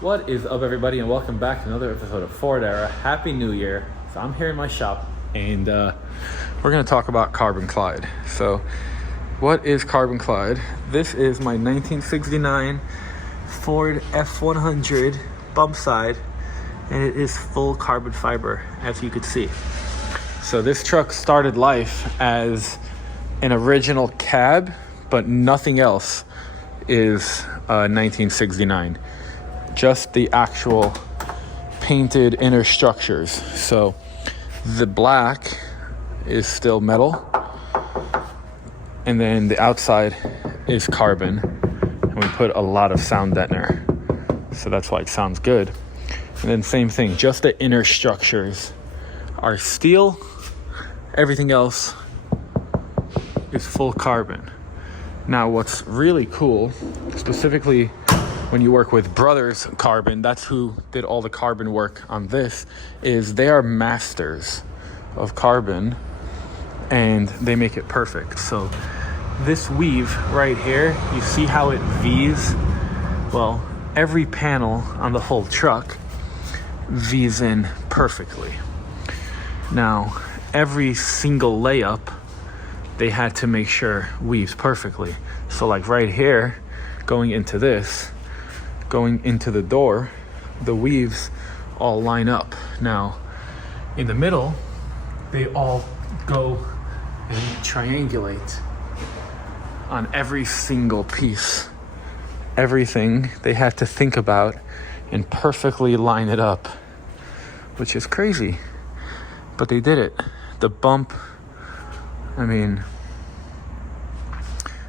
What is up, everybody, and welcome back to another episode of Ford Era. Happy New Year. So I'm here in my shop, and we're going to talk about Carbon Clyde. So what is Carbon Clyde? This is my 1969 Ford F100 bump side, and it is full carbon fiber, as you could see. So this truck started life as an original cab, but nothing else is 1969. Just the actual painted inner structures. So the black is still metal, and then the outside is carbon, and we put a lot of sound deadener, so that's why it sounds good. And then same thing, just the inner structures are steel, everything else is full carbon. Now what's really cool, specifically when you work with Brothers Carbon, that's who did all the carbon work on this, is they are masters of carbon, and they make it perfect. So this weave right here, you see how it V's? Well, every panel on the whole truck V's in perfectly. Now, every single layup, they had to make sure weaves perfectly. So like right here, going into this, going into the door, the weaves all line up. Now, in the middle, they all go and triangulate on every single piece. Everything they had to think about and perfectly line it up, which is crazy, but they did it. The bump, I mean,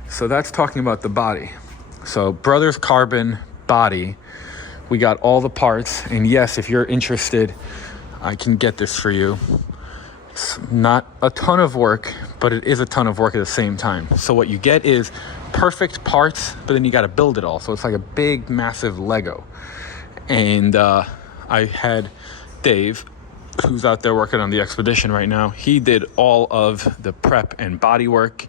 so that's talking about the body. So Brothers Carbon body, we got all the parts, and yes, if you're interested, I can get this for you. It's not a ton of work, but it is a ton of work at the same time. So what you get is perfect parts, but then you got to build it all. So it's like a big, massive Lego. And I had Dave, who's out there working on the Expedition right now. He did all of the prep and body work,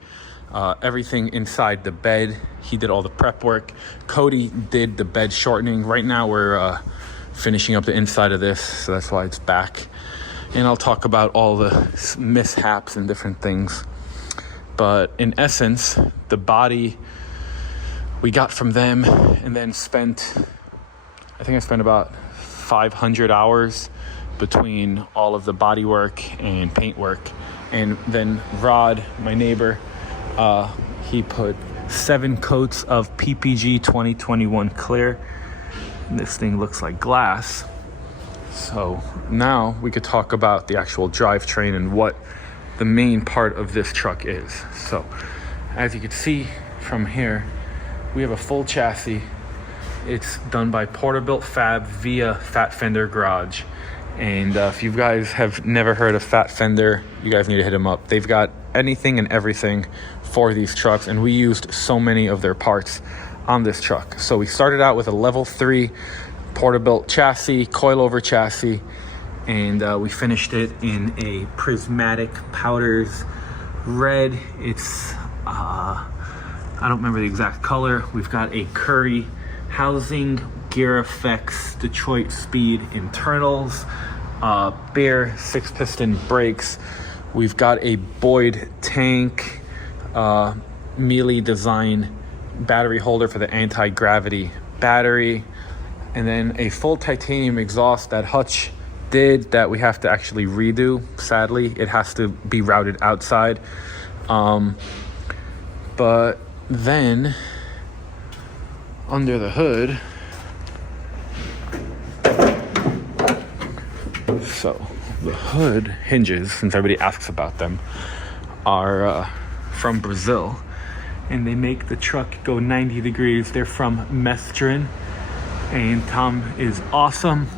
everything inside the bed. He did all the prep work. Cody did the bed shortening. Right now we're finishing up the inside of this, so that's why it's back. And I'll talk about all the mishaps and different things. But in essence, the body we got from them, and then I think I spent about 500 hours between all of the body work and paint work. And then Rod, my neighbor, he put 7 coats of PPG 2021 clear. And this thing looks like glass. So now we could talk about the actual drivetrain and what the main part of this truck is. So as you can see from here, we have a full chassis. It's done by Porterbuilt Fab via Fat Fender Garage. And if you guys have never heard of Fat Fender, you guys need to hit them up. They've got anything and everything for these trucks, and we used so many of their parts on this truck. So we started out with a level 3 Porterbuilt chassis, coilover chassis, and we finished it in a prismatic powders red. It's I don't remember the exact color. We've got a Curry housing, Gear Effects Detroit Speed internals, Bear 6-piston brakes. We've got a Boyd tank, Mealy design battery holder for the anti-gravity battery, and then a full titanium exhaust that Hutch did that we have to actually redo. Sadly, it has to be routed outside. But then under the hood, so the hood hinges, since everybody asks about them, are from Brazil, and they make the truck go 90 degrees. They're from Mestrin, and Tom is awesome.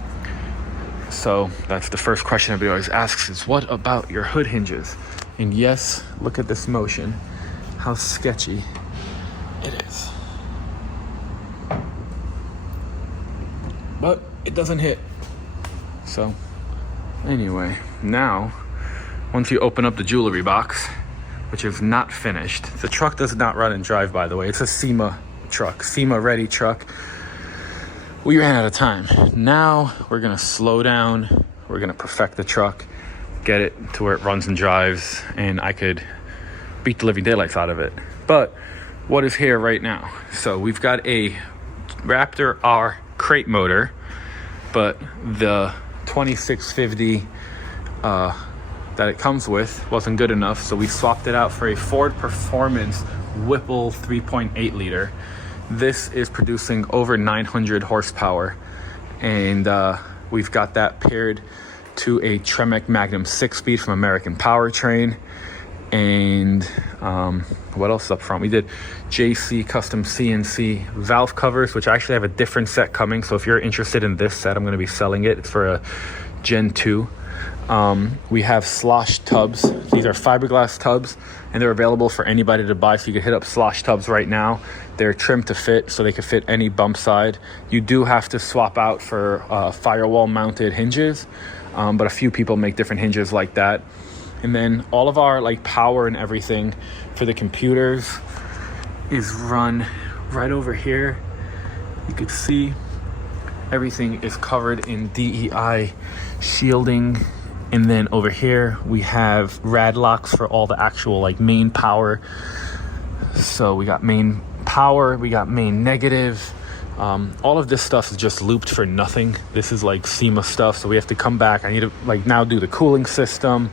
So that's the first question everybody always asks is, what about your hood hinges? And yes, look at this motion, how sketchy it is. But it doesn't hit. So anyway, now once you open up the jewelry box, which is not finished, the truck does not run and drive, by the way. It's a SEMA truck, SEMA ready truck. we ran out of time. Now we're gonna slow down. We're gonna perfect the truck, get it to where it runs and drives, and I could beat the living daylights out of it. But what is here right now? So we've got a Raptor R crate motor, but the 2650 that it comes with wasn't good enough, so we swapped it out for a Ford Performance Whipple 3.8 liter. This is producing over 900 horsepower, and we've got that paired to a Tremec Magnum 6-speed from American Powertrain. And what else is up front? We did JC custom CNC valve covers, which I actually have a different set coming, so if you're interested in this set, I'm going to be selling it. It's for a Gen 2. We have slosh tubs. These are fiberglass tubs, and they're available for anybody to buy, so you can hit up Slosh Tubs right now. They're trimmed to fit, so they can fit any bump side. You do have to swap out for firewall mounted hinges, but a few people make different hinges like that. And then all of our like power and everything for the computers is run right over here. You could see everything is covered in DEI shielding. And then over here we have rad locks for all the actual like main power. So we got main power, we got main negative. All of this stuff is just looped for nothing. This is like SEMA stuff, so we have to come back. I need to like now do the cooling system.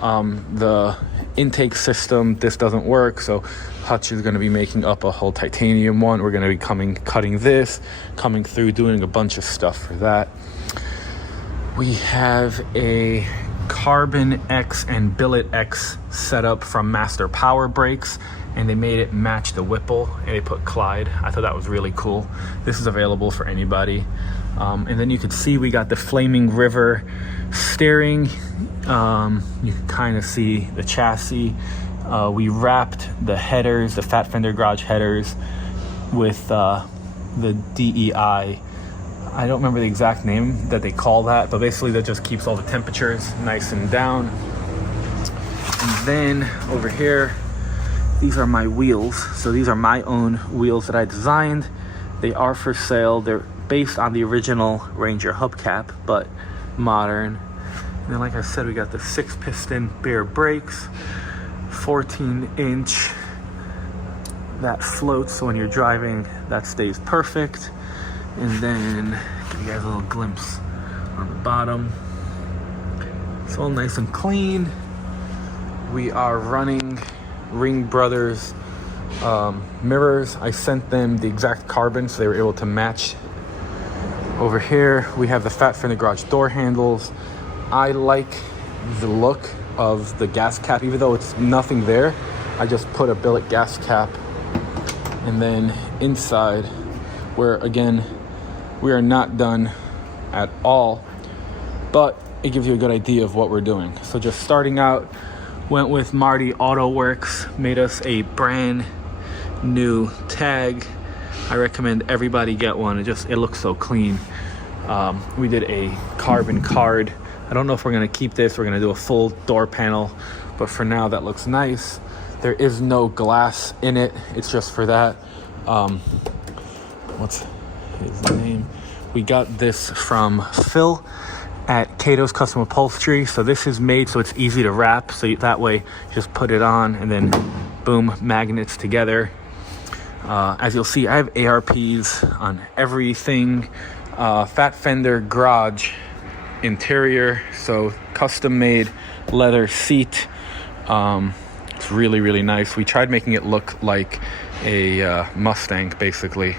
The intake system, this doesn't work, so Hutch is going to be making up a whole titanium one. We're going to be cutting this, coming through, doing a bunch of stuff for that. We have a Carbon X and Billet X setup from Master Power Brakes, and they made it match the Whipple, and they put Clyde. I thought that was really cool. This is available for anybody. And then you could see we got the Flaming River steering. You can kind of see the chassis. We wrapped the headers, the Fat Fender Garage headers, with the DEI. I don't remember the exact name that they call that, but basically that just keeps all the temperatures nice and down. And then over here, these are my wheels. So these are my own wheels that I designed. They are for sale. They're based on the original Ranger hubcap, but modern. And then like I said, we got the 6-piston Bear brakes, 14-inch. That floats, so when you're driving, that stays perfect. And then give you guys a little glimpse on the bottom. It's all nice and clean. We are running Ring Brothers mirrors. I sent them the exact carbon, so they were able to match. Over here, we have the Fat Fender Garage door handles. I like the look of the gas cap, even though it's nothing there. I just put a billet gas cap. And then inside, where again, we are not done at all, but it gives you a good idea of what we're doing. So just starting out, went with Marty Auto Works, made us a brand new tag. I recommend everybody get one. It looks so clean. We did a carbon card. I don't know if we're gonna keep this. We're gonna do a full door panel, but for now that looks nice. There is no glass in it. It's just for that. What's his name? We got this from Phil at Cato's Custom Upholstery. So this is made so it's easy to wrap. So that way, you just put it on and then boom, magnets together. As you'll see, I have ARPs on everything. Fat Fender Garage interior, so custom made leather seat. It's really, really nice. We tried making it look like a Mustang, basically,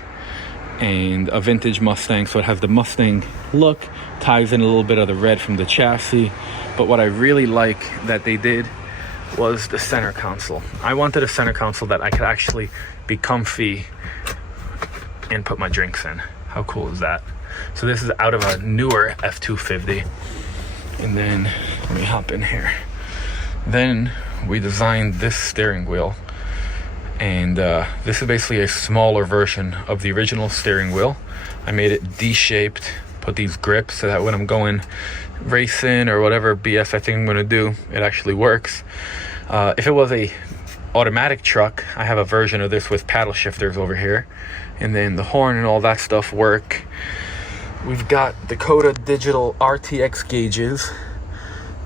and a vintage Mustang, so it has the Mustang look, ties in a little bit of the red from the chassis. But what I really like that they did was the center console. I wanted a center console that I could actually be comfy and put my drinks in. How cool is that? So this is out of a newer F250. And then let me hop in here. Then we designed this steering wheel, and this is basically a smaller version of the original steering wheel. I made it D-shaped, put these grips so that when I'm going racing or whatever BS I think I'm gonna do, it actually works. If it was a automatic truck, I have a version of this with paddle shifters over here, and then the horn and all that stuff work. We've got Dakota digital RTX gauges.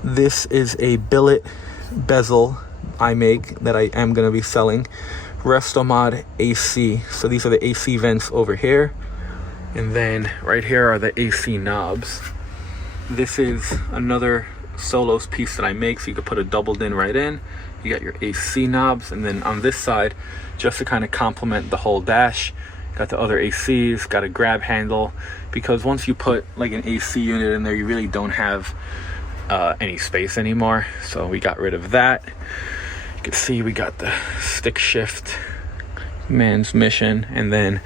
This is a billet bezel I make that I am going to be selling. Restomod AC. So these are the AC vents over here, and then right here are the AC knobs. This is another Solos piece that I make, so you could put a doubled in right in. You got your AC knobs, and then on this side, just to kind of complement the whole dash, got the other ACs, got a grab handle, because once you put like an AC unit in there, you really don't have any space anymore. So we got rid of that. You can see we got the stick shift, man's mission, and then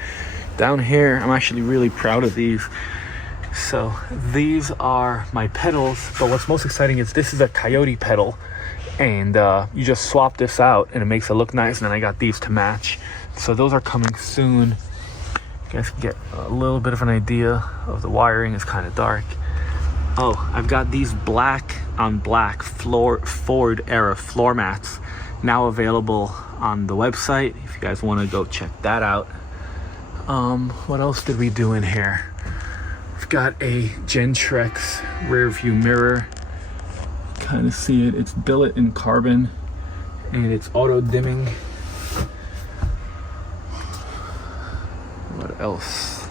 down here, I'm actually really proud of these. So these are my pedals, but what's most exciting is this is a Coyote pedal, and you just swap this out and it makes it look nice, and then I got these to match. So those are coming soon. You guys can get a little bit of an idea of the wiring. It's kind of dark. Oh, I've got these black on black Ford era floor mats now available on the website if you guys want to go check that out. What else did we do in here? We've got a Gentrex rear view mirror. Kind of see it. It's billet in carbon, and it's auto dimming. What else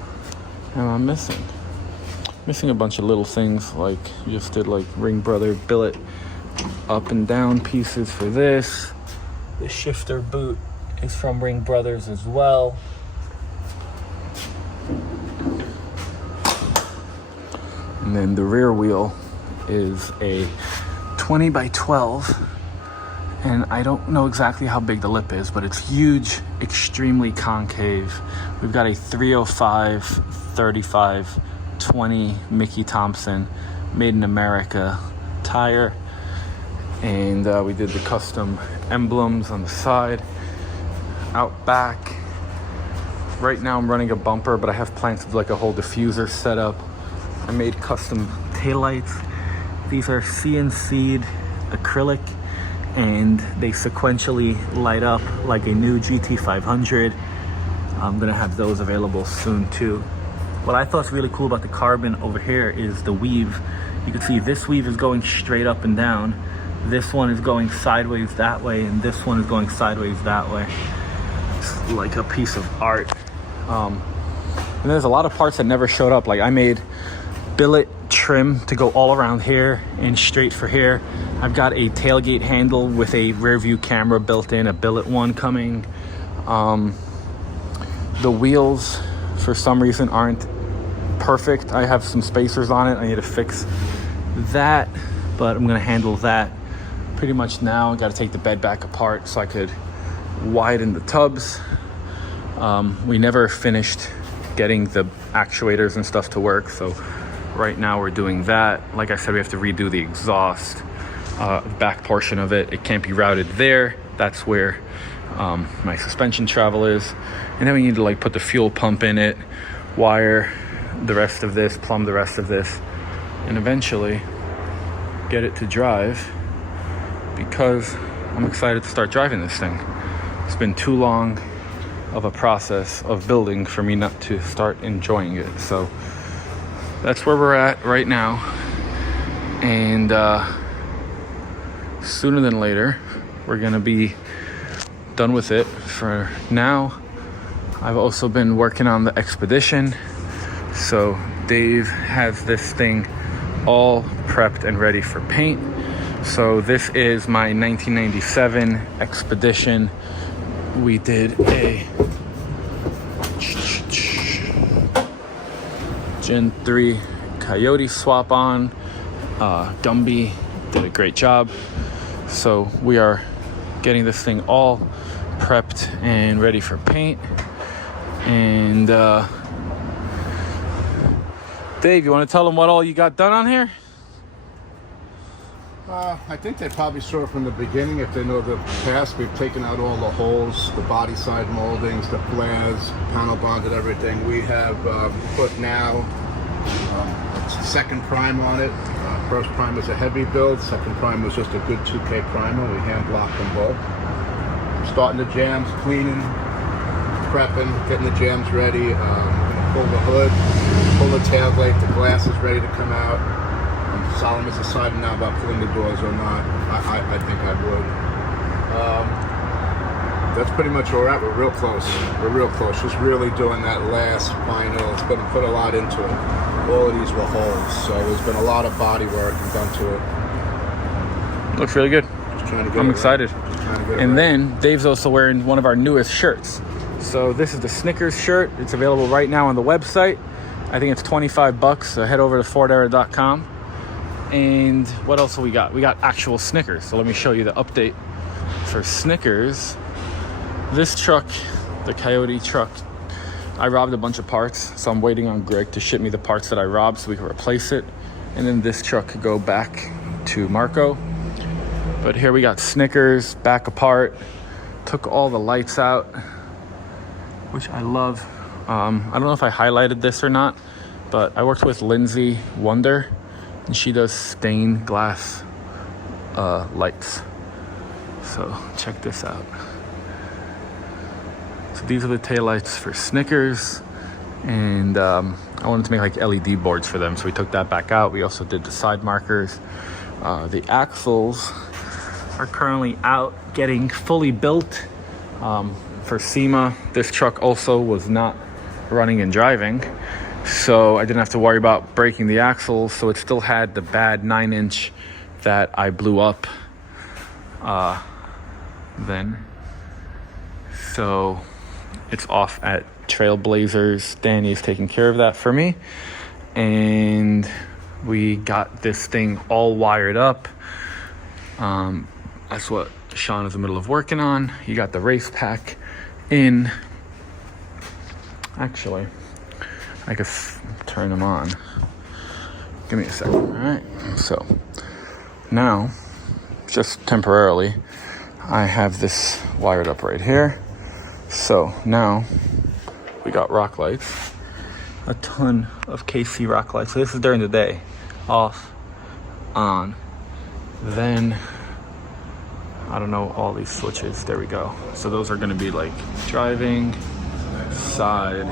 am I missing? Missing a bunch of little things, like you just did like Ring Brother billet up and down pieces for this. The shifter boot is from Ring Brothers as well. And then the rear wheel is a 20 by 12, and I don't know exactly how big the lip is, but it's huge, extremely concave. We've got a 305 35 20 Mickey Thompson made in America tire, and we did the custom emblems on the side. Out back, right now I'm running a bumper, but I have plans to do like a whole diffuser setup. I made custom taillights. These are CNC'd acrylic, and they sequentially light up like a new GT500. I'm gonna have those available soon too. What I thought is really cool about the carbon over here is the weave. You can see this weave is going straight up and down. This one is going sideways that way, and this one is going sideways that way. It's like a piece of art. And there's a lot of parts that never showed up. Like I made billet trim to go all around here and straight for here. I've got a tailgate handle with a rear view camera built in, a billet one coming. The wheels for some reason aren't perfect. I have some spacers on it. I need to fix that, but I'm gonna handle that pretty much now. I gotta take the bed back apart so I could widen the tubs. We never finished getting the actuators and stuff to work, so right now we're doing that. Like I said, we have to redo the exhaust back portion of it. It can't be routed there. That's where my suspension travel is. And then we need to like put the fuel pump in it, wire the rest of this, plumb the rest of this, and eventually get it to drive, because I'm excited to start driving this thing. It's been too long of a process of building for me not to start enjoying it. So that's where we're at right now, and sooner than later we're gonna be done with it. For now, I've also been working on the Expedition, so Dave has this thing all prepped and ready for paint. So this is my 1997 Expedition. We did a Gen 3 Coyote swap on. Gumby did a great job. So we are getting this thing all prepped and ready for paint. And Dave, you want to tell them what all you got done on here? I think they probably saw from the beginning. If they know the past, we've taken out all the holes, the body side moldings, the flares, panel bonded everything. We have put now second prime on it. First prime was a heavy build. Second prime was just a good 2K primer. We hand blocked them both. starting the jams, cleaning, prepping, getting the jams ready. Pull the hood, pull the tailgate, the glass is ready to come out. Solomon's deciding now about pulling the doors or not. I think I would. That's pretty much where we're at. We're real close. We're real close. Just really doing that last final. It's been put a lot into it. All of these were holes, so there's been a lot of body work done to it. Looks really good. Just trying to get I'm excited. And right. then Dave's also wearing one of our newest shirts. So this is the Snickers shirt. It's available right now on the website. I think it's $25. So head over to fordera.com. And what else have we got? We got actual Snickers. So let me show you the update for Snickers. This truck, the Coyote truck, I robbed a bunch of parts. So I'm waiting on Greg to ship me the parts that I robbed so we can replace it. And then this truck could go back to Marco. But here we got Snickers back apart. Took all the lights out, which I love. I don't know if I highlighted this or not, but I worked with Lindsay Wonder, and she does stained glass lights. So check this out. So these are the taillights for Snickers, and I wanted to make like LED boards for them, so we took that back out. We also did the side markers. The axles are currently out getting fully built. For SEMA, this truck also was not running and driving, so I didn't have to worry about breaking the axles, so it still had the bad 9-inch that I blew up then. So it's off at Trailblazers. Danny's taking care of that for me, and we got this thing all wired up. That's what Sean is in the middle of working on. He got the race pack in. Actually, I could turn them on. Give me a second. All right. So now, just temporarily, I have this wired up right here. So now we got rock lights, a ton of KC rock lights. So this is during the day, off, on. Then I don't know all these switches. There we go. So those are going to be like driving, side.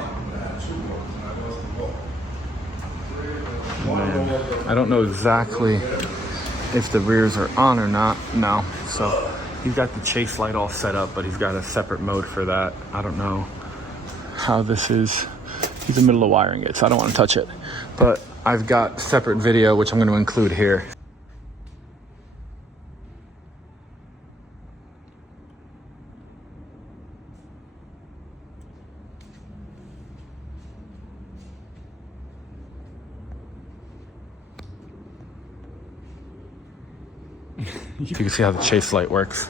And I don't know exactly if the rears are on or not. No. So he's got the chase light all set up, but he's got a separate mode for that. I don't know how this is. He's in the middle of wiring it, so I don't want to touch it. But I've got separate video, which I'm going to include here. You can see how the chase light works.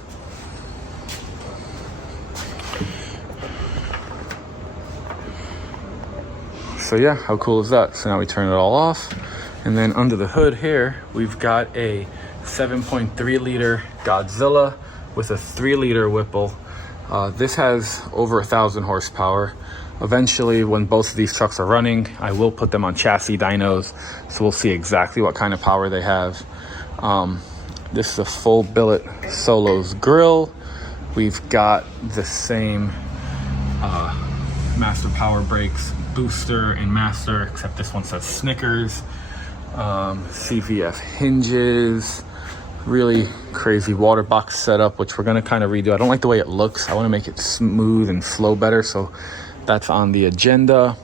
So yeah, how cool is that? So now we turn it all off. And then under the hood here, we've got a 7.3 liter Godzilla with a 3 liter Whipple. This has over 1,000 horsepower. Eventually, when both of these trucks are running, I will put them on chassis dynos, so we'll see exactly what kind of power they have. This is a full billet Solos grill. We've got the same Master Power Brakes booster and master, except this one says Snickers. CVF hinges, really crazy water box setup, which we're gonna kind of redo. I don't like the way it looks. I want to make it smooth and flow better, so that's on the agenda.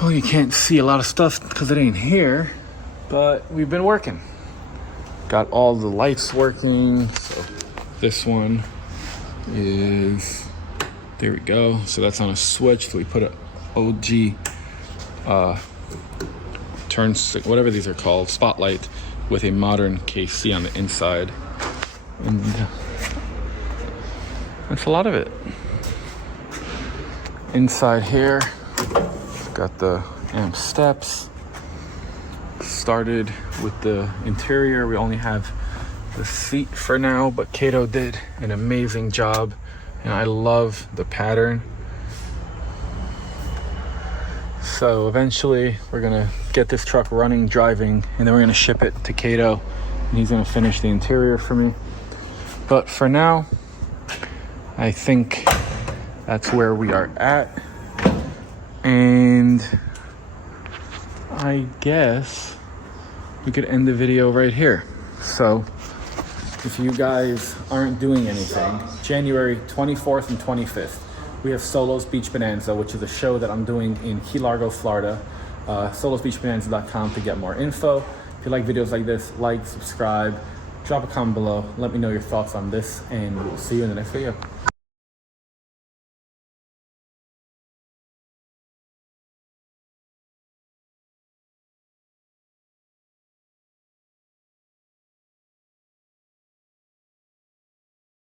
Well, you can't see a lot of stuff because it ain't here, but we've been working. Got all the lights working. So this one is, there we go. So that's on a switch. So we put an OG turn, whatever these are called, spotlight with a modern KC on the inside. And that's a lot of it. Inside here, got the amp steps. Started with the interior. We only have the seat for now, but Kato did an amazing job, and I love the pattern. So eventually we're gonna get this truck running, driving, and then we're gonna ship it to Kato and he's gonna finish the interior for me. But for now, I think that's where we are at. And I guess we could end the video right here. So if you guys aren't doing anything, January 24th and 25th, we have Solo's Beach Bonanza, which is a show that I'm doing in Key Largo, Florida. solosbeachbonanza.com to get more info. If you like videos like this, like, subscribe, drop a comment below. Let me know your thoughts on this, and we'll see you in the next video.